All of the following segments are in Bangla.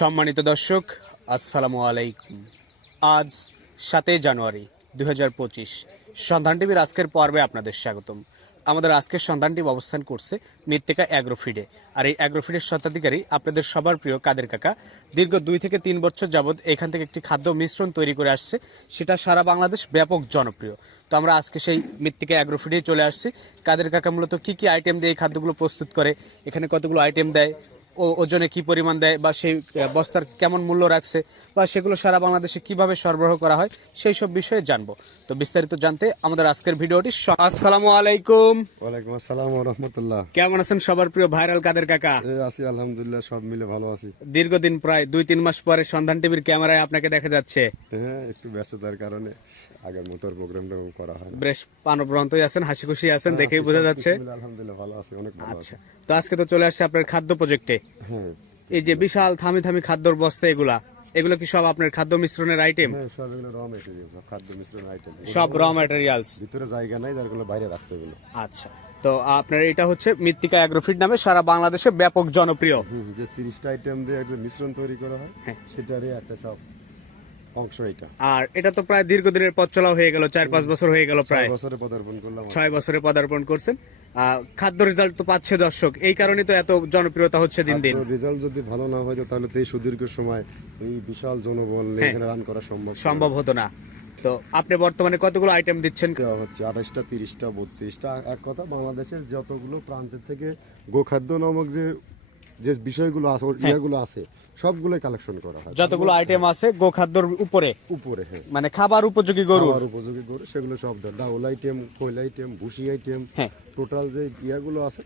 সম্মানিত দর্শক, আসসালামু আলাইকুম। আজ সাতই জানুয়ারি দু হাজার পঁচিশ। সন্ধান টিভির আজকের পর্বে আপনাদের স্বাগতম। আমাদের আজকের সন্ধান টিভি অবস্থান করছে মৃত্তিকা অ্যাগ্রোফিডে। আর এই অ্যাগ্রোফিডের স্বত্বাধিকারী আপনাদের সবার প্রিয় কাদের কাকা। দীর্ঘ দুই থেকে তিন বছর যাবৎ এখান থেকে একটি খাদ্য মিশ্রণ তৈরি করে আসছে, সেটা সারা বাংলাদেশ ব্যাপক জনপ্রিয়। তো আমরা আজকে সেই মৃত্তিকা অ্যাগ্রোফিডেই চলে আসছি। কাদের কাকা মূলত কি কি আইটেম দিয়ে এই খাদ্যগুলো প্রস্তুত করে, এখানে কতগুলো আইটেম দেয় ওজনে কি পরিমাণ দেয় বা সেই বস্তার কেমন মূল্য রাখছে বা সেগুলো সারা বাংলাদেশে কীভাবে সরবরাহ করা হয় সেই সব বিষয়ে জানব। তো বিস্তারিত জানতে আমাদের আজকের ভিডিওটি আসসালামু আলাইকুম। ওয়ালাইকুম আসসালাম রহমতল্লাহ। কেমন আছেন সবার প্রিয় ভাইরাল কাদের কাকা? আছি আলহামদুলিল্লাহ সব মিলে ভালো আছি। দীর্ঘদিন প্রায় দুই তিন মাস পরে সন্ধান টিভির ক্যামেরায় আপনাকে দেখা যাচ্ছে। হ্যাঁ একটু ব্যস্ততার কারণে আগের মতো প্রোগ্রামটা করা হয় বেশ প্রাণবন্তই আছেন হাসি খুশি আছেন দেখেই বোঝা যাচ্ছে। আলহামদুলিল্লাহ ভালো আছি অনেক ভালো আচ্ছা। তো আজকে তো চলে আসছে আপনার খাদ্য প্রজেক্টে। হ্যাঁ এই যে বিশাল থামি থামি খাদ্যর বস্তা এগুলা এগুলো কি সব আপনার খাদ্য মিশ্রণের আইটেম হ্যাঁ সব র ম্যাটেরিয়ালস ভিতরে জায়গা নাই যারগুলো বাইরে রাখছে এগুলো। আচ্ছা তো আপনার এটা হচ্ছে মৃত্তিকা অ্যাগ্রোফিট নামে সারা বাংলাদেশে ব্যাপক জনপ্রিয়। যে তিরিশটা আইটেম দিয়ে একটা মিশ্রণ তৈরি করা হয় হ্যাঁ। সেটারই একটা সব অংশ এটা আর এটা তো প্রায় দীর্ঘদিনের পথ চলা হয়ে গেল চার পাঁচ বছর হয়ে গেল প্রায়। বছরে পদার্পণ করলাম ছয় বছরে পদার্পণ করছেন। খাদ্য রেজাল্ট তো পাচ্ছে দর্শক এই কারণে তো এত জনপ্রিয়তা হচ্ছে দিন দিন। রেজাল্ট যদি ভালো না হয় তাহলে তো এই সুদীর্ঘ সময় এই বিশাল জনবল হ্যাঁ। এখানে রান করা সম্ভব সম্ভব হতো না। তো আপনি বর্তমানে কতগুলো আইটেম দিচ্ছেন? হচ্ছে আঠাশটা তিরিশটা বত্রিশটা। এক কথা বাংলাদেশের যতগুলো প্রান্তের থেকে গোখাদ্য নামক যে যে বিষয়গুলো আছে ওর ইয়েগুলো আছে সবগুলোই কালেকশন করা হয়। যতগুলো আইটেম আছে গোখাদ্যর উপরে? উপরে হ্যাঁ। মানে খাবার উপযোগী গরু খাওয়ার উপযোগী করে সেগুলো সব ডাউল আইটেম কোয়েল আইটেম ভুসি আইটেম হ্যাঁ। টোটাল যে ইয়াগুলো আছে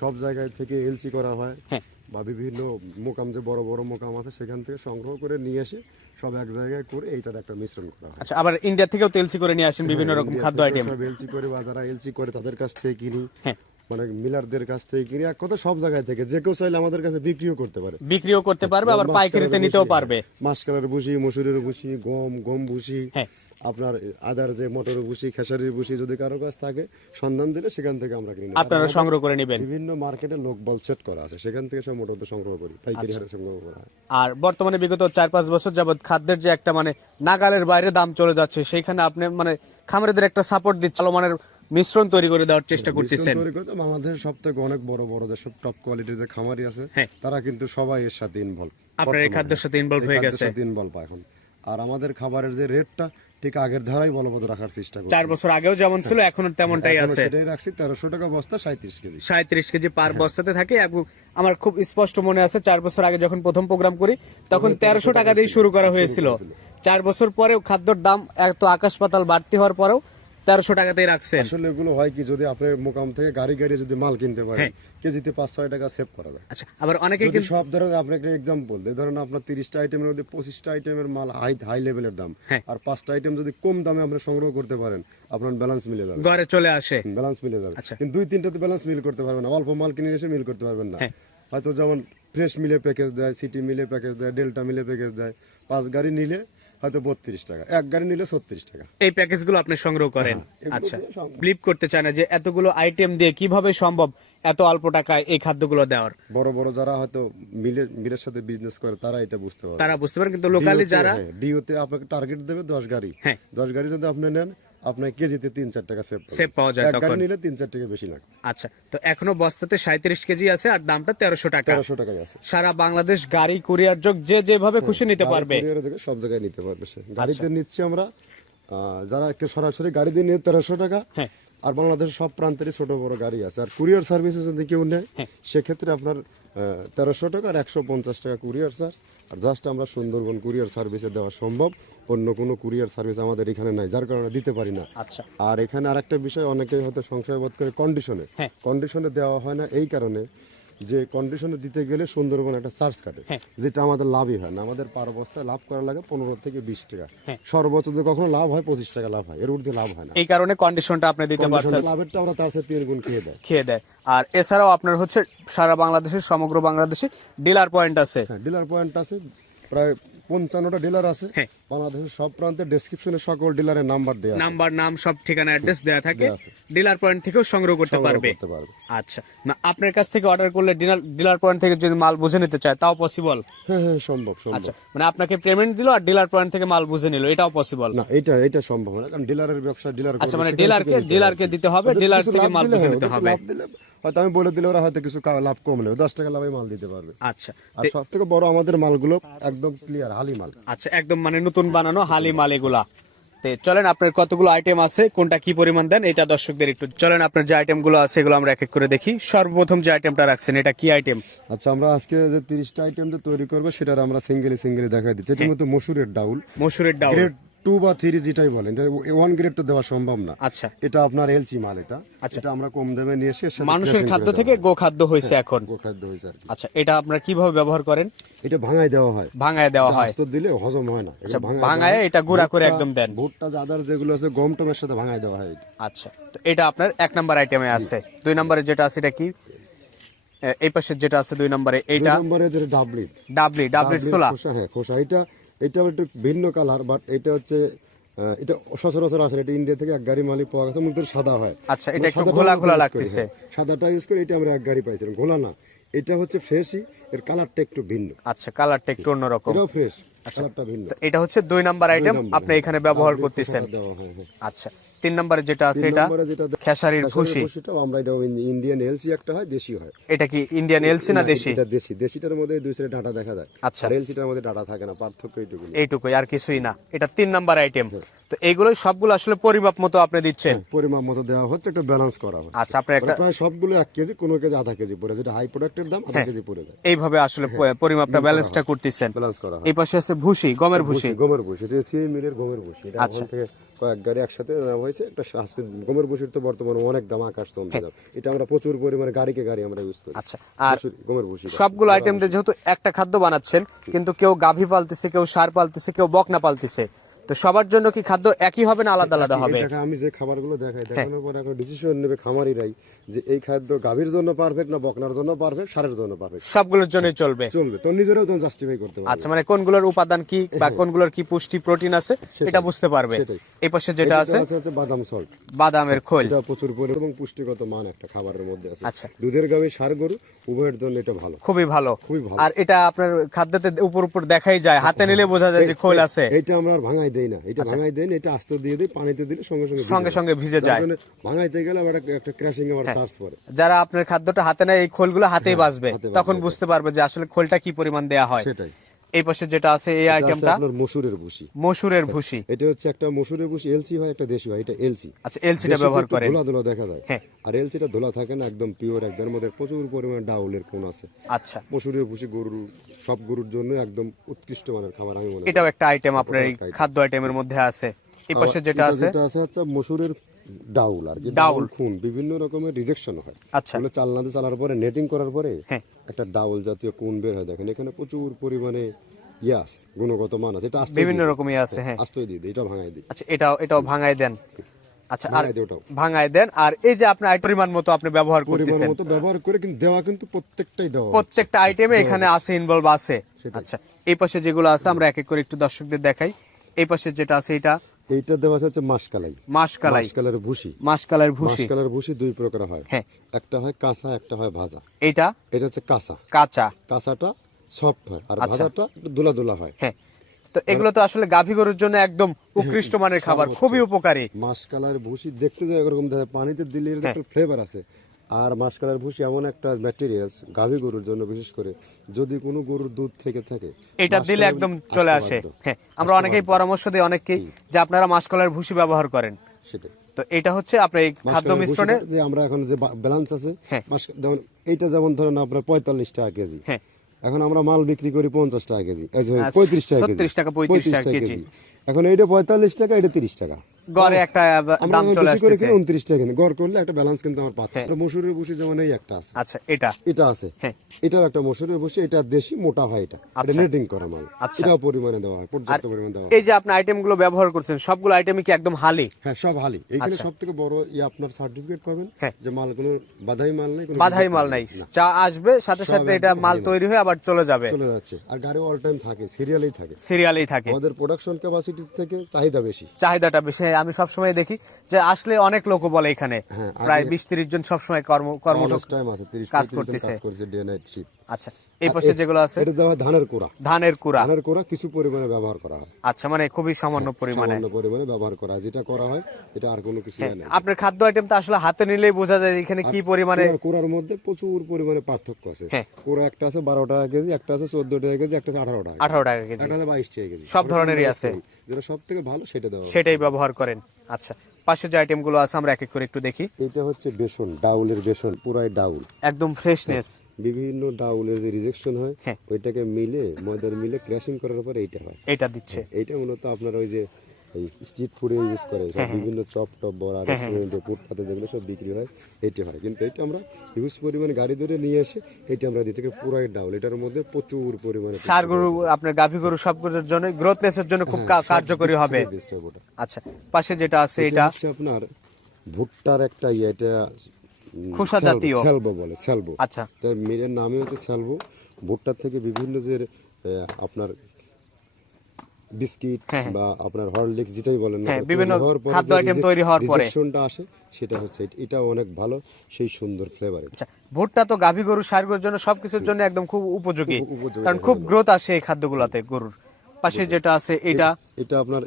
সব জায়গায় থেকে এলসি করা হয়। হ্যাঁ। বা বিভিন্ন মোকাম যে বড় বড় মোকাম আছে সেখান থেকে সংগ্রহ করে নিয়ে এসে সব এক জায়গায় করে এইটার একটা মিশ্রণ করা হয়। আচ্ছা আবার ইন্ডিয়া থেকেও তেলসি করে নিয়ে আসেন বিভিন্ন রকম খাদ্য আইটেম সব এলসি করে বা যারা এলসি করে তাদের কাছ থেকে কিনি। হ্যাঁ। মানে মিলারদের কাছ থেকে কিনে এক কথা সব জায়গায় থেকে যে কেউ চাইলে আমাদের কাছে বিক্রিও করতে পারে। বিক্রিও করতে পারবে আবার পাইকারিতে নিতেও পারবে। মাসকালের ভুসি মসুরের ভুসি গম গম ভুসি হ্যাঁ। আপনার আদার যে মটর ভুসি খেসারির ভুসি যদি কারও কাছ থাকে সন্ধান দিলে সেখান থেকে আমরা কিনি আপনারা সংগ্রহ করে নেবেন। বিভিন্ন মার্কেটে লোক বল সেট করা আছে সেখান থেকে সব মোটর সংগ্রহ করি পাইকারি আচ্ছা। হারে সংগ্রহ করা হয়। আর বর্তমানে বিগত চার পাঁচ বছর যাবত খাদ্যের যে একটা মানে নাগালের বাইরে দাম চলে যাচ্ছে সেইখানে আপনি মানে খামারিদের একটা সাপোর্ট দিচ্ছে মানের মিশ্রণ তৈরি করে দেওয়ার চেষ্টা করতেছেন। মিশ্রণ তৈরি করতে বাংলাদেশের সব থেকে অনেক বড় বড় যেসব টপ কোয়ালিটির যে খামারি আছে হ্যাঁ। তারা কিন্তু সবাই এর সাথে ইনভলভ আপনার এই খাদ্যের সাথে ইনভলভ হয়ে গেছে? ইনভলভ এখন। আর আমাদের খাবারের যে রেটটা ঠিক আগের ধারাই বলবৎ রাখার চেষ্টা করছি। চার বছর আগেও যেমন ছিল এখনও তেমনটাই আছে। সেটাই রাখছি। তেরোশো টাকা বস্তা সাঁত্রিশ কেজি। সাঁত্রিশ কেজি পার বস্তাতে থাকে। এবং আমার খুব স্পষ্ট মনে আছে চার বছর আগে যখন প্রথম প্রোগ্রাম করি তখন তেরোশো টাকা দিয়ে শুরু করা হয়েছিল। চার বছর পরেও খাদ্যর দাম এত আকাশ পাতাল বাড়তি হওয়ার পরেও তেরোশো টাকাতেই রাখছেন আসলে এগুলো হয় কি যদি আপনি মোকাম থেকে গাড়ি গাড়ি যদি মাল কিনতে পারেন হ্যাঁ। কেজিতে পাঁচ ছয় টাকা সেভ করা যায় আচ্ছা আবার অনেকে যদি সব ধরেন আপনাকে এক্সাম্পল এই ধরেন আপনার তিরিশটা আইটেমের মধ্যে পঁচিশটা আইটেমের মাল হাই হাই লেভেলের দাম হ্যাঁ। আর পাঁচটা আইটেম যদি কম দামে আপনি সংগ্রহ করতে পারেন আপনার ব্যালেন্স মিলে যাবে ঘরে চলে আসে ব্যালেন্স মিলে যাবে আচ্ছা। কিন্তু দুই তিনটাতে ব্যালেন্স মিল করতে পারবেন না অল্প মাল কিনে এসে মিল করতে পারবেন না হ্যাঁ। হয়তো যেমন ফ্রেশ মিলে প্যাকেজ দেয় সিটি মিলে প্যাকেজ দেয় ডেল্টা মিলে প্যাকেজ দেয় পাঁচ গাড়ি নিলে হয়তো বত্রিশ টাকা। এক গাড়ি নিলে ছত্রিশ টাকা। এই প্যাকেজগুলো আপনি সংগ্রহ করেন? আচ্ছা। দিয়ে বিলিভ করতে চায় না যে এতগুলো আইটেম দিয়ে কীভাবে সম্ভব এত অল্প টাকায় এই খাদ্যগুলো দেওয়ার? বড় বড় যারা হয়তো মিলে মিলের সাথে বিজনেস করে তারা এটা বুঝতে পারে তারা বুঝতে পারে কিন্তু লোকালি যারা ডিওতে আপনাকে টার্গেট দেবে দশ গাড়ি। হ্যাঁ। দশ গাড়ি যদি আপনি নেন আপনার কেজিতে তিন চার টাকা সেভ সেভ পাওয়া যায় তখন। নিলে তিন চার টাকা বেশি লাগে। আচ্ছা তো এখনও বস্তাতে সাঁত্রিশ কেজি আছে আর দামটা তেরোশো টাকা। তেরোশো টাকা আছে। সারা বাংলাদেশ গাড়ি কুরিয়ার যোগ যে যেভাবে খুশি নিতে পারবে। সব জায়গায় নিতে পারবে সে। গাড়িতে নিচ্ছি আমরা যারা সরাসরি গাড়ি দিয়ে নিয়ে তেরোশো টাকা হ্যাঁ। আর বাংলাদেশের সব প্রান্তেরই ছোট বড় গাড়ি আছে। আর কুরিয়ার সার্ভিসে যদি কেউ নেয় হ্যাঁ। সেক্ষেত্রে আপনার তেরোশো টাকা আর একশো পঞ্চাশ টাকা কুরিয়ার চার্জ আর জাস্ট আমরা সুন্দরবন কুরিয়ার সার্ভিসে দেওয়া সম্ভব। অন্য কোনো কুরিয়ার সার্ভিস আমাদের এখানে নাই যার কারণে দিতে পারি না। আচ্ছা। আর এখানে আরেকটা বিষয় অনেকেই হয়তো সংশয় বোধ করে কন্ডিশনে হ্যাঁ। কন্ডিশনে দেওয়া হয় না এই কারণে যে কন্ডিশনে দিতে গেলে সুন্দরবন একটা চার্জ কাটে হ্যাঁ। যেটা আমাদের লাভই হয় না। আমাদের পার বস্তায় লাভ করা লাগে পনেরো থেকে বিশ টাকা। হ্যাঁ। সর্বোচ্চ যে কখনো লাভ হয় পঁচিশ টাকা লাভ হয়। এর ঊর্ধ্বে লাভ হয় না। এই কারণে কন্ডিশনটা আপনি দিতে পারছেন। লাভের লাভেরটা আমরা তার সাথে তিন গুণ খেয়ে দেয়। খেয়ে দেয়। আর এছাড়াও আপনার হচ্ছে সারা বাংলাদেশের সমগ্র বাংলাদেশে ডিলার পয়েন্ট আছে। হ্যাঁ ডিলার পয়েন্ট আছে প্রায় পঞ্চান্নটা ডিলার আছে। হ্যাঁ। বাংলাদেশের সব প্রান্তে ডেসক্রিপশনে সকল ডিলারের নাম্বার দেওয়া আছে। নাম্বার নাম সব ঠিকানা অ্যাড্রেস দেওয়া থাকে। ডিলার পয়েন্ট থেকেও সংগ্রহ করতে পারবে। আচ্ছা। না আপনার কাছ থেকে অর্ডার করলে ডিলার ডিলার পয়েন্ট থেকে যদি মাল বুঝে নিতে চায় তাও পসিবল হ্যাঁ হ্যাঁ সম্ভব সম্ভব। আচ্ছা। মানে আপনাকে পেমেন্ট দিলো আর ডিলার পয়েন্ট থেকে মাল বুঝে নিল এটাও পসিবল না এটা এটা সম্ভব না কারণ ডিলারের ব্যবসা ডিলার আচ্ছা মানে ডিলারকে ডিলারকে দিতে হবে ডিলার থেকে মাল বুঝে নিতে হবে। হয়তো আমি বলে দিলে ওরা হয়তো কিছু লাভ কমলে দশ টাকা লাভে মাল দিতে পারবে। আচ্ছা। আর সব থেকে বড় আমাদের মালগুলো একদম ক্লিয়ার হালি মাল। আচ্ছা একদম মানে নতুন বানানো হালি মাল এগুলা। চলেন আপনার কতগুলো আইটেম আছে কোনটা কি পরিমাণ দেন এটা দর্শকদের একটু চলেন আপনার যে আইটেমগুলো আছে এগুলো আমরা এক এক করে দেখি। সর্বপ্রথম যে আইটেমটা রাখছেন এটা কি আইটেম আচ্ছা আমরা আজকে যে তিরিশটা আইটেম তৈরি করব সেটার আমরা সিঙ্গেলি সিঙ্গেলি দেখাই দিচ্ছি। এটার মধ্যে মসুরের ডাউল। মসুরের ডাউল। টু বা থ্রি যেটাই বলেন ওয়ান গ্রেড তো দেওয়া সম্ভব না। আচ্ছা। এটা আপনার এলসি মাল এটা। আচ্ছা। এটা আমরা কম দামে নিয়ে এসে মানুষের খাদ্য থেকে গো খাদ্য হয়েছে এখন। দেওয়া হয়। গোখাদ্য হয়েছে আর আচ্ছা এটা আপনারা কীভাবে ব্যবহার করেন? এটা ভাঙায় দেওয়া হয়। ভাঙায় দেওয়া হয়। আস্ত দিলে হজম হয় না। আচ্ছা, ভাঙায় হয়। এটা গুঁড়া করে একদম দেন। ভুট্টা আদার যেগুলো আছে গম টমের সাথে ভাঙায় দেওয়া হয় আচ্ছা তো এটা আপনার এক নাম্বার আইটেমে আছে। দুই নম্বরে যেটা আছে এটা কি? এই পাশে যেটা আছে দুই নম্বরে এইটা? নম্বরে যেটা ডাবলি। ডাবলি ডাবলির সোলা খোসা হ্যাঁ খোসা। এটা এটা একটু ভিন্ন কালার বাট এটা হচ্ছে এটা সচরাচর এটা ইন্ডিয়া থেকে এক গাড়ি মালিক পাওয়া গেছে মূলত সাদা হয়। আচ্ছা, এটা একটু সাদাটা ঘোলা ঘোলা লাগতেছে। হ্যাঁ। সাদাটা ইউজ করে এটা আমরা এক গাড়ি পাইছিলাম ঘোলা না। এটা হচ্ছে ফ্রেশই এর কালারটা একটু ভিন্ন। আচ্ছা কালারটা একটু অন্যরকম। এটাও ফ্রেশ কালারটা ভিন্ন। এটা হচ্ছে দুই নাম্বার আইটেম আপনি এখানে ব্যবহার করতেছেন। হ্যাঁ। আচ্ছা তিন নম্বরে যেটা আছে এটা খেসারির ভুসি। ভুসিটাও আমরা এটা ইন্ডিয়ান এলসি একটা হয় দেশি হয়। এটা কি ইন্ডিয়ান এলসি না দেশি? এটা দেশি। দেশিটার মধ্যে দুই সাইডে ডাটা দেখা যায়। আচ্ছা। এলসিটার মধ্যে ডাটা থাকে না পার্থক্য এইটুকু এইটুকুই আর কিছুই না। এটা তিন নম্বর আইটেম তো এইগুলো সবগুলো আসলে পরিমাপ মতো আপনি দিচ্ছেন? পরিমাণ মতো দেওয়া হচ্ছে একটা ব্যালেন্স করা হয় আচ্ছা একটা মানে প্রায় সবগুলো এক কেজি কোনো কেজি আধা কেজি পড়ে যেটা হাই প্রোডাক্টের দাম হ্যাঁ। আধা কেজি পড়ে যায়। এইভাবে আসলে পরিমাপটা ব্যালেন্সটা করতেছেন। ব্যালেন্স করা হয় এই পাশে আছে ভুসি গমের ভুসি। গমের ভুসি এটা সিএ মিলের গমের ভুসি। এটা আচ্ছা। থেকে কয়েক গাড়ি একসাথে নেওয়া হয়েছে একটা গমের ভুসির তো বর্তমানে অনেক দাম আকাশ চমকে দাম। এটা আমরা প্রচুর পরিমাণে গাড়িকে গাড়ি আমরা ইউজ করি। আচ্ছা আর গমের ভুসি সবগুলো আইটেম দিয়ে যেহেতু একটা খাদ্য বানাচ্ছেন কিন্তু কেউ গাভী পালতেছে কেউ সার পালতেছে কেউ বকনা পালতেছে তো সবার জন্য কি খাদ্য একই হবে না আলাদা আলাদা হবে? আমি যে খাবারগুলো দেখাই দেখানোর পরে ডিসিশন নেবে খামারিরাই যে এই খাদ্য গাভীর জন্য পারফেক্ট না বকনার জন্য পারফেক্ট সারের জন্য পারফেক্ট সবগুলোর জন্যই চলবে। চলবে তো নিজেরাও তখন জাস্টিফাই করতে পারবে। আচ্ছা মানে কোনগুলোর উপাদান কি বা কোনগুলোর কি পুষ্টি প্রোটিন আছে এটা বুঝতে পারবে। এই পাশে যেটা আছে হচ্ছে বাদাম সল্ট বাদামের খোল। এটা প্রচুর পরিমাণ এবং পুষ্টিগত মান একটা খাবারের মধ্যে আছে। আচ্ছা। দুধের গাভী সার গরু উভয়ের জন্য এটা ভালো। খুবই ভালো। খুবই ভালো। আর এটা আপনার খাদ্যতে উপর উপর দেখাই যায় হাতে নিলে বোঝা যায় যে খোল আছে। এটা আমরা ভাঙাই দেই না। এটা ভাঙাই দেই না এটা আস্ত দিয়ে দিই পানিতে দিলে সঙ্গে সঙ্গে সঙ্গে সঙ্গে ভিজে যায়। ভাঙাইতে গেলে আবার একটা- ক্র্যাশিং আবার চার্জ পড়ে। যারা আপনার খাদ্যটা হাতে নেয় এই খোলগুলো হাতেই হ্যাঁ, বাজবে। তখন বুঝতে পারবে যে আসলে খোলটা কি পরিমাণ দেয়া হয়। সেটাই। এই পাশে যেটা আছে এই আইটেমটা আপনার মসুরের ভুসি। মসুরের ভুসি। এটা হচ্ছে একটা মসুরের ভুসি এলসি হয় একটা দেশি হয় এটা এলসি আচ্ছা এলসিটা ব্যবহার করেন। ধুলা ধুলা দেখা যায়। হ্যাঁ। আর এলসিটা ধুলা থাকে না একদম পিওর একদম মধ্যে প্রচুর পরিমাণে ডাউলের কোন আছে। আচ্ছা। মসুরের ভুসি গরুর সব গরুর জন্য একদম উৎকৃষ্ট মানের খাবার আমি মনে এটাও একটা আইটেম আপনার এই। খাদ্য আইটেমের মধ্যে আছে। এই পাশে যেটা আছে যেটা আছে হচ্ছে মসুরের ডাউল আর কি ডাউল। খুন বিভিন্ন রকমের রিজেকশন হয়। আচ্ছা। এগুলো চালনাতে চালার পরে নেটিং করার পরে হ্যাঁ। একটা ডাউল জাতীয় কোন বের হয়। দেখেন এখানে প্রচুর পরিমাণে ইয়ে আছে গুণগত মান আছে। এটা বিভিন্ন রকমই আছে হ্যাঁ। আস্তই দিয়ে দিই এটা ভাঙাই দিই আচ্ছা এটাও এটাও ভাঙায় দেন। আচ্ছা আর ভাঙাই ভাঙায় দেন। আর এই যে আপনি পরিমাণ মতো আপনি ব্যবহার পরিমাণ করতেছেন। মতো ব্যবহার করে কিন্তু দেওয়া কিন্তু প্রত্যেকটাই দেওয়া প্রত্যেকটা আইটেমে এখানে আছে ইনভলভ আছে। আচ্ছা এই পাশে যেগুলো আছে আমরা এক এক করে একটু দর্শকদের দেখাই। এই পাশে যেটা আছে এটা এইটা দেওয়া হচ্ছে মাসকালাই। মাসকালাই। মাসকালের ভুসি। মাসকালার ভুসি। মাসকালের ভুসি দুই প্রকার হয়। হ্যাঁ। একটা হয় কাঁচা একটা হয় ভাজা। এটা এটা হচ্ছে কাঁচা। কাঁচা। কাঁচাটা সফট হয় আর আচ্ছা। ভাজাটা একটু দোলা দোলা হয়। হ্যাঁ। তো এগুলো তো আসলে গাভী গরুর জন্য একদম উৎকৃষ্ট মানের খাবার খুবই উপকারী। মাসকালার ভুসি দেখতে যায় এরকম পানিতে দিলে এর হ্যাঁ। একটা ফ্লেভার আছে। আর মাসকালার ভুসি এমন একটা ম্যাটেরিয়ালস গাভী গরুর জন্য বিশেষ করে যদি কোনো গরুর দুধ থেকে থাকে এটা দিলে একদম চলে আসে। হ্যাঁ আমরা অনেকেই পরামর্শ দিই অনেককেই যে আপনারা মাসকলার ভুসি ব্যবহার করেন। সেটাই। তো এটা হচ্ছে আপনার এই খাদ্য মিশ্রণে। ভুসিটা যে আমরা এখন যে ব্যালেন্স আছে হ্যাঁ। মাস- যেমন এইটা যেমন ধরেন আপনার পঁয়তাল্লিশ টাকা কেজি। হ্যাঁ। এখন আমরা মাল বিক্রি করি পঞ্চাশ টাকা কেজি। এই যে আচ্ছা, পঁয়ত্রিশ টাকা কেজি। 36 টাকা, 35 টাকা কেজি। এখন এইটা পঁয়তাল্লিশ টাকা এটা তিরিশ টাকা। গড়ে একটা দাম চলে করে কিনে উনত্রিশ টাকা কিনে। গড় করলে একটা ব্যালেন্স কিন্তু আমার পাচ্ছে। একটা মসুরের বসি যেমন এই একটা আছে। আচ্ছা এটা? এটা আছে। হ্যাঁ। এটাও একটা মসুরের বসি এটা দেশি মোটা হয় এটা। এটা আচ্ছা। নেটিং করা মাল। আচ্ছা। এটাও পরিমাণে দেওয়া হয় পর্যাপ্ত পরিমাণে দেওয়া হয়। এই যে আপনি ব্যবহার করছেন সবগুলো আইটেমই কি একদম হালি? হ্যাঁ সব হালি। এইখানে আচ্ছা। সব থেকে বড় ইয়ে আপনার সার্টিফিকেট পাবেন হ্যাঁ। যে মালগুলো বাধাই মাল নেই কোনো বাধাই মাল নাই। আসবে সাথে সাথে এটা মাল তৈরি হয়ে আবার চলে যাবে। চলে যাচ্ছে। আর গাড়ি অল টাইম থাকে সিরিয়ালেই থাকে। সিরিয়ালেই থাকে। আমাদের প্রোডাকশন ক্যাপাসিটি থেকে চাহিদা বেশি। চাহিদাটা বেশি আমি সবসময় দেখি যে আসলে অনেক লোকও বলে এখানে হ্যাঁ, প্রায় বিশ তিরিশ জন সবসময় কর্ম কর্ম টাইম আছে 30 কাজ করতেছে। আচ্ছা। এই পাশে যেগুলো আছে? এটা দেওয়া ধানের কোড়া। ধানের কুড়া। ধানের কোড়া কিছু পরিমাণে ব্যবহার করা হয়। আচ্ছা মানে খুবই সামান্য পরিমাণে। সামান্য পরিমাণে ব্যবহার করা হয়। যেটা করা হয় এটা আর কোনো কিছু নেই। আপনার খাদ্য আইটেম তো আসলে হাতে নিলেই বোঝা যায় এখানে কি পরিমাণে কোড়া- কোড়ার মধ্যে প্রচুর পরিমাণে পার্থক্য আছে। হ্যাঁ। কোড়া একটা আছে বারো টাকা কেজি একটা আছে চোদ্দ টাকা কেজি একটা আছে আঠারো টাকা আঠারো টাকা কেজি। একটা আছে বাইশ টাকা কেজি। সব ধরনেরই আছে। যেটা সব থেকে ভালো সেটা দেওয়া সেটাই ব্যবহার করেন। আচ্ছা। পাশে যে আইটেমগুলো আছে আমরা এক এক করে একটু দেখি। এটা হচ্ছে বেসন ডাউলের বেসন পুরাই ডাউল। একদম ফ্রেশনেস বিভিন্ন ডাউলের যে রিজেকশন হয় হ্যাঁ। ওইটাকে মিলে ময়দার মিলে ক্র্যাশিং করার পর এইটা হয়। এটা দিচ্ছে। এইটা মূলত আপনার ওই যে এই স্ট্রিট ফুডে ইউজ করে হ্যাঁ, সব বিভিন্ন চপ টপ বড়া রেস্টুরেন্টে ফুটপাতে যেগুলো সব বিক্রি হয় এইটা হয়। কিন্তু এটা আমরা হিউজ পরিমাণে গাড়ি ধরে নিয়ে এসে এটা আমরা দিতে পুরাই ডাউল। এটার মধ্যে প্রচুর পরিমাণে সার গরু আপনার গাভী গরু সব কিছুর জন্য গ্রোথনেসের জন্য খুব কার্যকরী হবে। আচ্ছা পাশে যেটা আছে এটা এটা হচ্ছে আপনার ভুট্টার একটা ইয়ে এটা খোসা জাতীয়। স্যালবো বলে স্যালবো আচ্ছা। তার মেয়ের নামে হচ্ছে স্যালবো ভুট্টার থেকে বিভিন্ন যে আপনার বিস্কিট হ্যাঁ, হ্যাঁ। বা আপনার হরলিক্স যেটাই বলেন না হ্যাঁ, বিভিন্ন খাদ্য রিজে- তৈরি হওয়ার পরে। রিজেকশনটা আসে সেটা হচ্ছে এটা- অনেক ভালো সেই সুন্দর ফ্লেভার আচ্ছা ভুট্টা তো গাভী গরু সার গরুর জন্য সবকিছুর জন্য একম খুব উপযোগী কারণ খুব গ্রোথ আসে এই খাদ্যগুলোতে গরুর পাশে যেটা আছে এটা এটা আপনার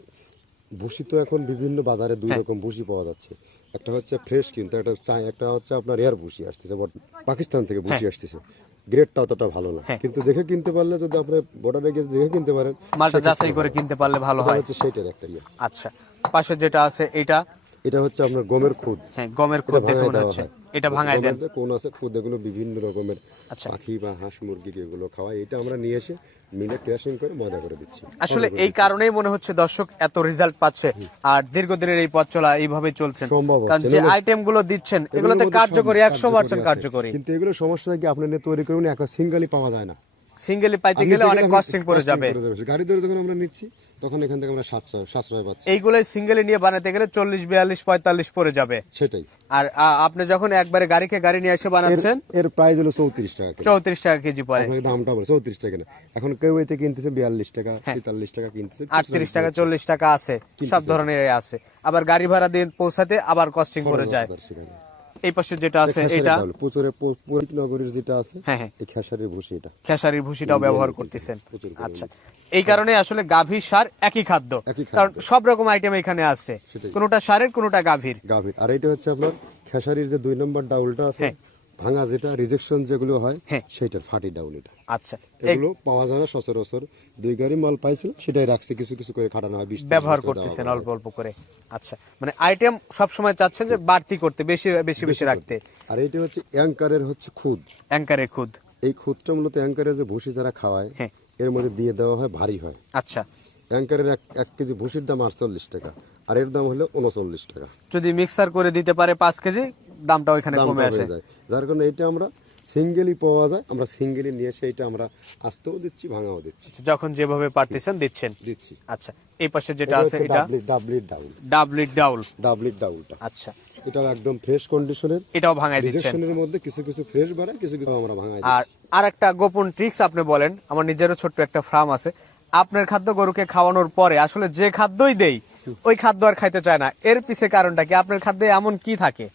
ভুসি তো এখন বিভিন্ন বাজারে দুই। রকম ভুসি পাওয়া যাচ্ছে একটা হচ্ছে ফ্রেশ কিন্তু একটা একটা হচ্ছে আপনার এয়ার ভুসি আসতেছে পাকিস্তান থেকে ভুসি। আসতেছে গ্রেডটা অতটা ভালো না। কিন্তু দেখে কিনতে পারলে যদি আপনি বর্ডারে গিয়ে দেখে কিনতে পারেন মালটা যাচাই করে কিনতে পারলে ভালো হয়। হচ্ছে সেটার একটা ইয়ে। আচ্ছা পাশে যেটা আছে এটা এটা হচ্ছে আপনার গমের খুদ। হ্যাঁ গমের খুদ দেখে ভাঙায় মনে হচ্ছে। এটা ভাঙায় দেন। কোন আছে খুদ এগুলো বিভিন্ন রকমের আচ্ছা। পাখি বা হাঁস মুরগি এগুলো খাওয়ায় এটা আমরা নিয়ে এসে মিলে ক্র্যাশিং করে মজা করে দিচ্ছি। আসলে এই কারণেই মনে হচ্ছে দর্শক এত রেজাল্ট পাচ্ছে আর দীর্ঘদিনের এই পথ চলা এইভাবে চলছে। সম্ভব কারণ যে আইটেমগুলো দিচ্ছেন এগুলোতে কার্যকরী একশো পার্সেন্ট আছে। কার্যকরী। কিন্তু এগুলো সমস্যা কি আপনি তৈরি করুন এক সিঙ্গেলি পাওয়া যায় না। সিঙ্গেলি পাইতে গেলে অনেক কস্টিং পড়ে যাবে। গাড়ি ধরে যখন আমরা নিচ্ছি তখন এখান থেকে আমরা সাশ্রয় পাচ্ছি। এইগুলোই সিঙ্গেলি নিয়ে বানাতে গেলে চল্লিশ বিয়াল্লিশ পঁয়তাল্লিশ পড়ে যাবে। সেটাই। আর আপনি যখন একবারে গাড়িকে গাড়ি নিয়ে এসে বানাচ্ছেন এর প্রাইস হলো চৌত্রিশ টাকা চৌত্রিশ টাকা কেজি পড়ে। দামটা চৌত্রিশ টাকা এখন কেউ এতে কিনতেছে বিয়াল্লিশ টাকা হ্যাঁ। তেতাল্লিশ টাকা কিনতেছে আটত্রিশ টাকা চল্লিশ টাকা আছে সব ধরনের আছে। আবার গাড়ি ভাড়া দিয়ে পৌঁছাতে আবার কস্টিং করে যায়। এই পাশে যেটা আছে এটা প্রচুরে নগরীর যেটা আছে হ্যাঁ হ্যাঁ। এই খেসারির ভুসি এটা। খেসারির ভুসিটাও ব্যবহার করতেছেন। আচ্ছা। এই কারণে আসলে গাভীর সার একই খাদ্য। কারণ সব রকম আইটেম এখানে আছে। কোনটা সারের কোনটা গাভীর। গাভীর। আর এটা হচ্ছে আপনার খেসারির যে দুই নম্বর ডাউলটা আছে হ্যাঁ। ভাঙা যেটা রিজেকশন যেগুলো হয় হ্যাঁ। সেটার ফাটি ডাউল এটা আচ্ছা। এগুলো পাওয়া যায় না সচরাচর। দুই গাড়ি মাল পাইছিল সেটাই রাখছে কিছু কিছু করে খাটানো হয় ব্যবহার করতেছেন অল্প অল্প করে। আচ্ছা মানে আইটেম সব সময় চাচ্ছেন যে বাড়তি করতে বেশি বেশি বেশি রাখতে। আর এটা হচ্ছে অ্যাঙ্কারের হচ্ছে খুদ অ্যাঙ্কারে খুদ এই খুদটা মূলত অ্যাঙ্কারের যে ভুসি যারা খাওয়ায় হ্যাঁ। এর মধ্যে দিয়ে দেওয়া হয় ভারী হয়। আচ্ছা। অ্যাঙ্কারের এক এক কেজি ভুসির দাম আটচল্লিশ টাকা আর এর দাম হলো উনচল্লিশ টাকা। যদি মিক্সার করে দিতে পারে পাঁচ কেজি দামটা ওইখানে কমে আসে। যায়। যার কারণে এটা আমরা সিঙ্গেলি পাওয়া যায় আমরা সিঙ্গেলি নিয়ে এসে এটা আমরা আস্তেও দিচ্ছি ভাঙাও দিচ্ছি। যখন যেভাবে পারতেছেন দিচ্ছেন? দিচ্ছি। আচ্ছা এই পাশে যেটা আছে এটা? ডাবলি ডাউল ডাবলিট ডাউল ডাবলির ডাউলটা আচ্ছা। এটাও একদম ফ্রেশ কন্ডিশনের এটাও ভাঙাই দিচ্ছেন। রিজেকশনের মধ্যে কিছু কিছু ফ্রেশ বাড়ায় কিছু কিছু আমরা ভাঙাই আর আর একটা গোপন ট্রিক্স আপনি বলেন আমার নিজেরও ছোট্ট একটা ফার্ম আছে। আপনার খাদ্য গরুকে খাওয়ানোর পরে আসলে যে খাদ্যই দেই ওই খাদ্য আর খাইতে চায় না। এর পিছে কারণটা কি? আপনার খাদ্যে এমন কি থাকে?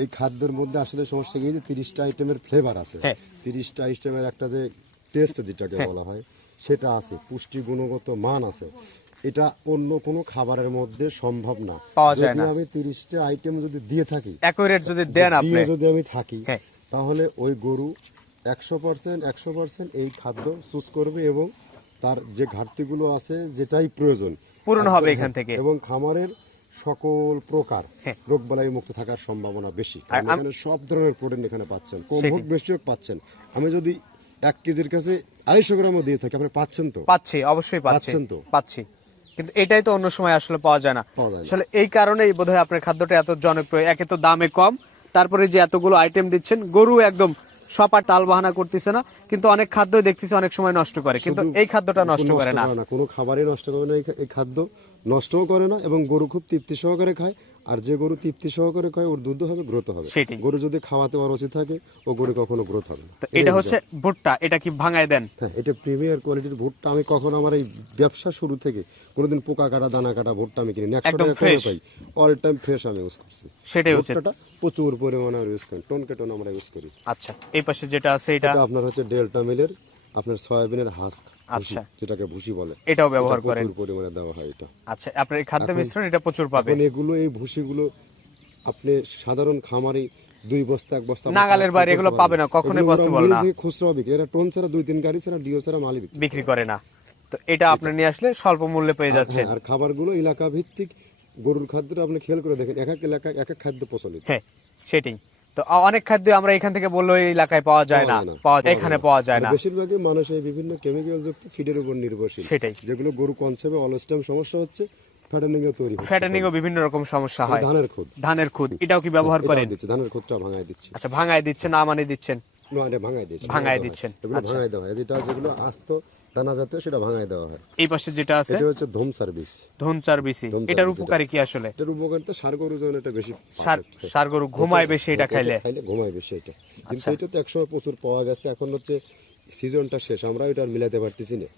এই খাদ্যের মধ্যে আসলে সমস্যা কি যে তিরিশটা আইটেমের ফ্লেভার আছে। হ্যাঁ। তিরিশটা আইটেমের একটা যে টেস্ট যেটাকে বলা হয় সেটা আছে পুষ্টি গুণগত মান আছে। এটা অন্য কোনো খাবারের মধ্যে সম্ভব না। যদি আমি তিরিশটা আইটেম যদি দিয়ে থাকি যদি দেন আপনি। দিয়ে যদি আমি থাকি হ্যাঁ। তাহলে ওই গরু একশো পার্সেন্ট একশো পার্সেন্ট এই খাদ্য চুজ করবে এবং তার যে ঘাটতিগুলো আছে যেটাই প্রয়োজন। পূরণ হবে এখান হ্যাঁ, থেকে। এবং খামারের সকল প্রকার হ্যাঁ। রোগ বালাই মুক্ত থাকার সম্ভাবনা বেশি। এখানে সব ধরনের প্রোটিন এখানে পাচ্ছেন। কম হোক বেশি হোক পাচ্ছেন। আমি যদি এক কেজির কাছে আড়াইশো গ্রামও দিয়ে থাকি আপনি পাচ্ছেন তো? পাচ্ছি অবশ্যই পাচ্ছেন তো? পাচ্ছি। কিন্তু এটাই তো অন্য সময় আসলে পাওয়া যায় না। পাওয়া যায় না। আসলে এই কারণেই বোধহয় আপনার খাদ্যটা এত জনপ্রিয়। একে তো দামে কম। তারপরে যে এতগুলো আইটেম দিচ্ছেন গরু একদম সপার তাল বাহানা করতেছে না। কিন্তু অনেক খাদ্য দেখতেছি অনেক সময় নষ্ট করে। কিন্তু এই খাদ্যটা নষ্ট করে না। কোনো খাবারই নষ্ট করে না এই খাদ্য। নষ্টও করে না এবং গরু খুব তৃপ্তি সহকারে খায় আর যে গরু তৃপ্তি সহকারে খায় ওর দুধ হবে গ্রোথ হবে। গরু যদি খাওয়াতে অরুচি থাকে ও গরু কখনো গ্রোথ হবে না। এটা হচ্ছে ভুট্টা এটা কি ভাঙায় দেন? হ্যাঁ এটা প্রিমিয়ার কোয়ালিটির ভুট্টা। আমি কখন আমার এই ব্যবসা শুরু থেকে কোনোদিন পোকা কাটা দানা কাটা ভুট্টা আমি কিনি একশো টাকা করে পাই। অল টাইম ফ্রেশ আমি ইউজ করছি। সেটাই হচ্ছে। ভুট্টাটা প্রচুর পরিমাণে ইউজ করি। টন কেটন আমরা ইউজ করি। আচ্ছা এই পাশে যেটা আছে এটা আপনার হচ্ছে ডেল্টা মিলের আপনার সয়াবিনের হাস্ক আচ্ছা। যেটাকে ভুসি বলে। এটাও ব্যবহার করেন। প্রচুর পরিমাণে দেওয়া হয় এটা। আচ্ছা আপনার এই খাদ্য মিশ্রণ এটা প্রচুর পাবে। এখন এগুলো এই ভুসিগুলো আপনি সাধারণ খামারি দুই বস্তা এক বস্তা নাগালের বাইরে এগুলো পাবে না, কখনোই possible না। খুচরা বিক্রি এরা টোন ছাড়া দুই তিন গাড়ি ছাড়া ডিও ছাড়া মালি বিক্রি করে। না। তো এটা আপনি নিয়ে আসলে স্বল্প মূল্যে পেয়ে যাচ্ছেন হ্যাঁ, আর খাবারগুলো এলাকা ভিত্তিক গরুর খাদ্যটা আপনি খেয়াল করে দেখেন এক এক এলাকায় এক এক খাদ্য প্রচলিত। হ্যাঁ সেটাই। তো অনেক খাদ্য আমরা এখান থেকে বলল এই এলাকায় পাওয়া যায় না। পাওয়া এখানে পাওয়া যায় না। বেশিরভাগই মানুষ এই বিভিন্ন কেমিক্যাল যুক্ত ফিডের উপর নির্ভরশীল। সেটাই। যেগুলো গরু কনসেপে অলস্টাম সমস্যা হচ্ছে ফ্যাটেনিং এ তৈরি হচ্ছে। ও বিভিন্ন রকম সমস্যা হয়। ধানের খুদ। ধানের খুদ এটাও কি ব্যবহার করেন? দিচ্ছে ধানের খুদটা ভাঙায় দিচ্ছে। আচ্ছা ভাঙায় দিচ্ছেন না মানে দিচ্ছেন? ভাঙায় দিচ্ছে ভাঙায় দিচ্ছেন, আচ্ছা। ভাঙায় দেওয়া হয়। যেটা যেগুলো আস্ত দানা জাতীয় সেটা দেওয়া হয়। এই পাশে যেটা আছে? এটা হচ্ছে এটার উপকারী কি আসলে? এটার উপকারিতা সার গরু জন্য এটা বেশি সার সার গরু ঘুমায় বেশি এটা খাইলে। খাইলে ঘুমায় বেশি এটা। কিন্তু আচ্ছা। এটা তো একসময় প্রচুর পাওয়া গেছে এখন হচ্ছে সিজনটা শেষ আমরা এটা মিলাতে পারতেছি না।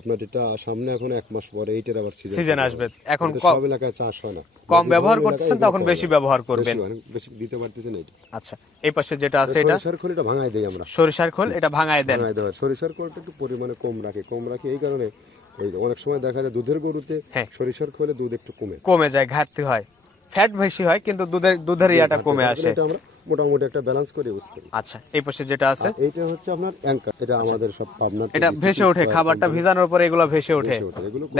আপনার এটা সামনে এখন এক মাস পরে এইটার আবার সিজন সিজন আসবে। এখন সব এলাকায় চাষ হয় না। কম ব্যবহার করতেছেন তখন বেশি ব্যবহার করবেন। বেশি দিতে পারতেছি না এটা আচ্ছা এই পাশে যেটা আছে এটা? সরিষার খোল এটা ভাঙায় দেই আমরা। সরিষার খোল এটা ভাঙায় দেন। ভাঙায় সরিষার খোলটা একটু পরিমাণে কম রাখি। কম রাখি এই কারণে ওই অনেক সময় দেখা যায় দুধের গরুতে হ্যাঁ। সরিষার খোলে দুধ একটু কমে। কমে যায় ঘাটতি হয়। ফ্যাট বেশি হয় কিন্তু দুধের দুধের ইয়াটা কমে আসে। এটা আমরা মোটামুটি একটা ব্যালেন্স করে ইউজ করি আচ্ছা এই পাশে যেটা আছে? এইটা হচ্ছে আপনার অ্যাঙ্কার এটা আমাদের সব পাবনা এটা ভেসে ওঠে খাবারটা ভিজানোর পরে এগুলো ভেসে ওঠে।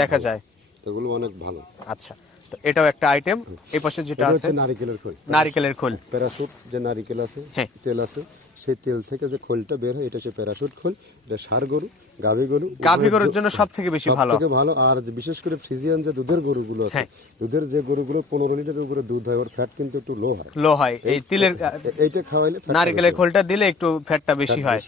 দেখা। যায়। এগুলো অনেক ভালো। আচ্ছা তো এটাও একটা আইটেম এই পাশে যেটা আছে? নারিকেলের খোল। নারিকেলের খোল। প্যারাসুট যে নারিকেল আছে হ্যাঁ। তেল আছে। সেই তেল থেকে যে খোলটা বের হয় এটা হচ্ছে প্যারাশুট খোল এটা সার গরু গাভী গরু গাভী গরুর জন্য সব থেকে বেশি ভালো। থেকে ভালো। আর বিশেষ করে ফ্রিজিয়ান যে দুধের গরুগুলো আছে হ্যাঁ। দুধের যে গরুগুলো পনেরো লিটারের উপরে দুধ হয় ওর ফ্যাট কিন্তু একটু লো হয়। লো হয়। এই তিলের এইটা খাওয়াইলে নারকেলের খোলটা দিলে একটু ফ্যাটটা বেশি হয়।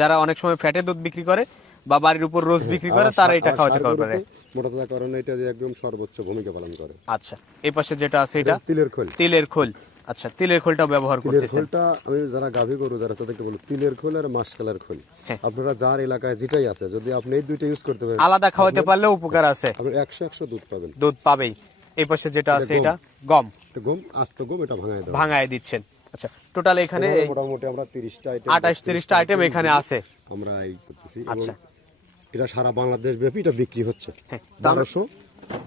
যারা অনেক সময় ফ্যাটে দুধ বিক্রি করে বা বাড়ির উপর রোজ বিক্রি করে তারা এটা খাওয়াতে ষাঁড় পারে গরুতে মোটা কারণে এটা যে একদম সর্বোচ্চ ভূমিকা পালন করে। আচ্ছা এই পাশে যেটা আছে এটা তিলের খোল। তিলের খোল। আচ্ছা তিলের খোলটা ব্যবহার তিলের করতেছেন। খোলটা আমি যারা গাভী গরু যারা তাদেরকে বলি তিলের খোল আর মাসকালার খোল। হ্যাঁ। আপনারা যার এলাকায় যেটাই আছে যদি আপনি এই দুইটা ইউজ করতে পারেন আলাদা খাওয়াতে পারলে উপকার আছে। আপনি একশো একশো দুধ পাবেন। দুধ পাবেই। এই পাশে যেটা আছে এটা গম। এটা গম আস্ত গম এটা ভাঙায় দেওয়া। ভাঙায় দিচ্ছেন। আচ্ছা টোটাল এখানে এই মোটামুটি আমরা তিরিশটা আইটেম আঠাশ তিরিশটা আইটেম এখানে আছে। আমরা এই করতেছি। আচ্ছা। এটা সারা বাংলাদেশ ব্যাপী এটা বিক্রি হচ্ছে। হ্যাঁ, বারোশো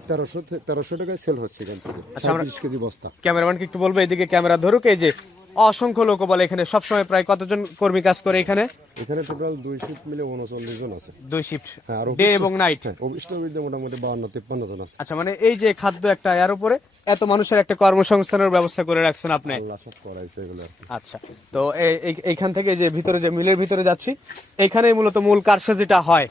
তেরোশো তেরোশো টাকায় সেল হচ্ছে এখান থেকে। আচ্ছা, সাঁত্রিশ কেজি বস্তা। ক্যামেরাম্যানকে একটু বলব এদিকে ক্যামেরা ধরুক এই যে অসংখ্য লোক বলে এখানে সবসময় প্রায় কতজন কর্মী কাজ করে এখানে? এখানে টোটাল দুই শিফট মিলে উনচল্লিশ জন আছে। দুই শিফট হ্যাঁ, ডে এবং নাইট হ্যাঁ মোটামুটি বাহান্ন তিপ্পান্ন জন আছে। আচ্ছা মানে এই যে খাদ্য একটা এর উপরে এত মানুষের একটা কর্মসংস্থানের ব্যবস্থা করে রাখছেন আপনি? আচ্ছা তো এই- এই- এইখান থেকে যে ভিতরে যে মিলের ভিতরে যাচ্ছি এইখানেই মূলত মূল কারসাজিটা হয়।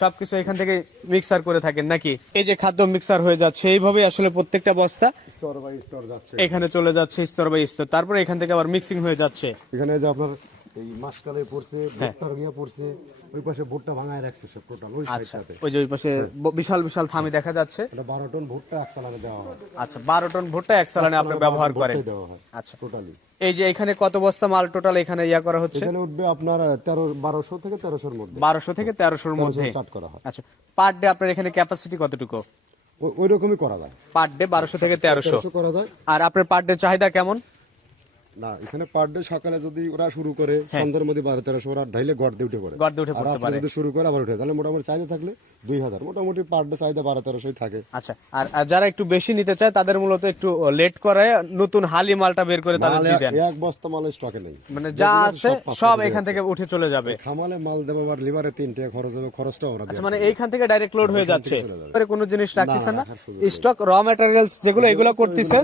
সবকিছু এখান থেকে মিক্সার করে থাকেন নাকি? এই যে খাদ্য মিক্সার হয়ে যাচ্ছে এইভাবে আসলে প্রত্যেকটা বস্তা স্তর বাই স্তর যাচ্ছে। এখানে চলে যাচ্ছে স্তর বাই স্তর তারপরে এখান থেকে আবার মিক্সিং হয়ে যাচ্ছে। এখানে যে আপনার এই মাসকালে পড়ছে হ্যাঁ। ভুট্টার গিয়া পড়ছে ওই পাশে ভুট্টা ভাঙায় রাখছে সব টোটাল ওই আচ্ছা। সাইডটাতে। ওই যে ওই পাশে বিশাল বিশাল থামি দেখা যাচ্ছে। এটা বারো টন ভুট্টা এক সালানে দেওয়া হয়। আচ্ছা বারো টন ভুট্টা এক সালানে আপনি ব্যবহার করেন। হয় আচ্ছা। টোটালি এই যে এখানে কত বস্তা মাল টোটাল এখানে ইয়া করা হচ্ছে? এখানে উঠবে আপনার তেরো বারোশো থেকে তেরোশোর মধ্যে। বারোশো থেকে তেরোশোর মধ্যে। চাট করা হয়। আচ্ছা পার ডে আপনার এখানে ক্যাপাসিটি কতটুকু? ওই রকমই করা যায়। পার ডে বারোশো থেকে তেরোশো। তেরোশো করা যায়। আর আপনার পার ডে চাহিদা কেমন? না এখানে পার ডে সকালে যদি ওরা শুরু করে সন্ধ্যার মধ্যে বারো তেরোশো ওরা ঢাইলে গড় দিয়ে উঠে পড়ে। গড় দিয়ে উঠে পড়তে পারে। যদি শুরু করে আবার উঠে তাহলে মোটামুটি চাইতে থাকলে দুই হাজার মোটামুটি পার ডে চাহিদা বারো তেরোশোই থাকে। আচ্ছা আর আর যারা একটু বেশি নিতে চায় তাদের মূলত একটু লেট করে নতুন হালি মালটা বের করে তাদের মাল দিয়ে দেন এক বস্তা মাল স্টকে নেই। মানে যা যেগুলো আছে সব এখান থেকে উঠে চলে যাবে। খামালে মাল দেবো আবার লিভারে তিনটে খরচ হবে খরচটাও আমরা আচ্ছা মানে এইখান থেকে ডাইরেক্ট লোড হয়ে যাচ্ছে। চলে যাবে। পরে কোনো জিনিস রাখতেছেন না। স্টক র ম্যাটেরিয়ালস যেগুলো এগুলো করতেছেন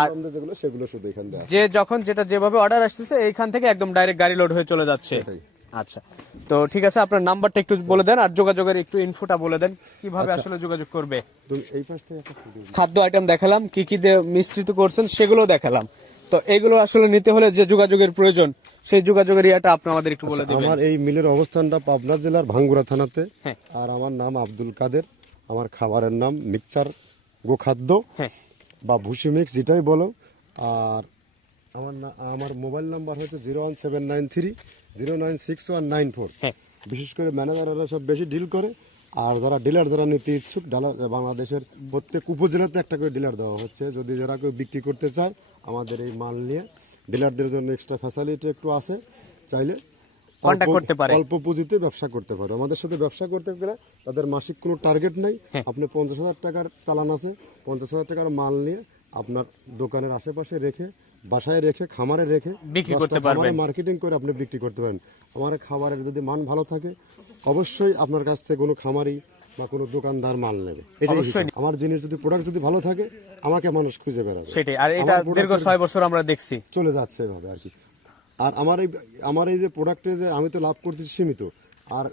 আর যেগুলো সেগুলো শুধু এখান দিয়ে আসে। যে যখন যেটা যেভাবে অর্ডার আসতেছে এইখান থেকে একদম ডাইরেক্ট গাড়ি লোড হয়ে চলে যাচ্ছে। সেটাই। আচ্ছা। তো ঠিক আছে আপনার নাম্বারটা একটু বলে দেন আর যোগাযোগের একটু ইনফোটা বলে দেন কীভাবে আচ্ছা। আসলে যোগাযোগ করবে। এই পাশ থেকে খাদ্য আইটেম দেখালাম কি কি দিয়ে মিশ্রিত করছেন সেগুলো দেখালাম। তো এগুলো আসলে নিতে হলে যে যোগাযোগের প্রয়োজন সেই যোগাযোগের ইয়াটা আপনি আমাদের একটু বলে দিবেন। আমার এই মিলের অবস্থানটা পাবনা জেলার ভাঙ্গুরা থানাতে। হ্যাঁ। আর আমার নাম আব্দুল কাদের আমার খাবারের নাম মিক্সচার গোখাদ্য হ্যাঁ। বা ভুসি মিক্স যেটাই বলো। আর আমার না আমার মোবাইল নাম্বার হচ্ছে zero one seven nine three zero nine six one nine four. হ্যাঁ। বিশেষ করে ম্যানেজাররা সব বেশি ডিল করে আর যারা ডিলার যারা নিতে ইচ্ছুক ডালার বাংলাদেশের প্রত্যেক উপজেলাতে একটা করে ডিলার দেওয়া হচ্ছে। যদি যারা কেউ বিক্রি করতে চায় আমাদের এই মাল নিয়ে ডিলারদের জন্য এক্সট্রা ফ্যাসিলিটি একটু আছে চাইলে অল্প- করতে পারে। অল্প পুঁজিতে ব্যবসা করতে পারে। আমাদের সাথে ব্যবসা করতে গেলে তাদের মাসিক কোনো টার্গেট নাই। হ্যাঁ। আপনি পঞ্চাশ হাজার টাকার চালান আছে। পঞ্চাশ হাজার টাকার মাল নিয়ে আপনার দোকানের আশেপাশে রেখে বাসায় রেখে খামারে রেখে বিক্রি করতে পারবেন। মার্কেটিং করে আপনি বিক্রি করতে পারেন। আমার খাবারের যদি মান ভালো থাকে অবশ্যই আপনার কাছ থেকে কোনো খামারি বা কোনো দোকানদার মাল নেবে। অবশ্যই। আমার জিনিস যদি প্রোডাক্ট যদি ভালো থাকে আমাকে মানুষ খুঁজে বেড়াবে। সেটাই। আর এটা দীর্ঘ ছয় বছর আমরা দেখছি। চলে যাচ্ছে এভাবে আর কি। আর আমার এই আমার এই যে প্রোডাক্টে যে আমি তো লাভ করতেছি সীমিত আর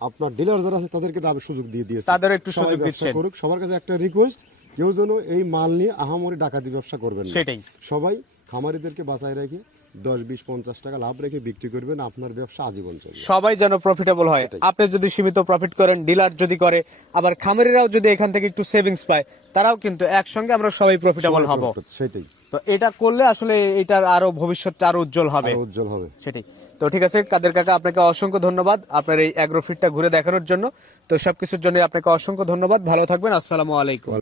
আপনার ডিলার যারা আছে তাদেরকে আমি সুযোগ দিয়ে দিয়েছি। তাদেরও একটু সুযোগ দিচ্ছেন। করুক সবার কাছে একটা রিকোয়েস্ট কেউ যেন এই মাল নিয়ে আহামরি ডাকাতি ব্যবসা করবেন না। সেটাই। সবাই খামারিদেরকে বাঁচায় রেখে দশ বিশ পঞ্চাশ টাকা লাভ রেখে বিক্রি করবেন আপনার ব্যবসা আজীবন চলবে। সবাই যেন প্রফিটেবল হয়। আপনি যদি সীমিত প্রফিট করেন ডিলার যদি করে আবার খামারিরাও যদি এখান থেকে একটু সেভিংস পায় তারাও কিন্তু একসঙ্গে আমরা সবাই প্রফিটেবল হব। সেটাই। তো এটা করলে আসলে এটার আরও ভবিষ্যৎটা আরও উজ্জ্বল হবে। আরও উজ্জ্বল হবে। সেটাই। তো ঠিক আছে কাদের কাকা আপনাকে অসংখ্য ধন্যবাদ আপনার এই অ্যাগ্রোফিটটা ঘুরে দেখানোর জন্য। তো সবকিছুর জন্য আপনাকে অসংখ্য ধন্যবাদ। ভালো থাকবেন আসসালামু আলাইকুম।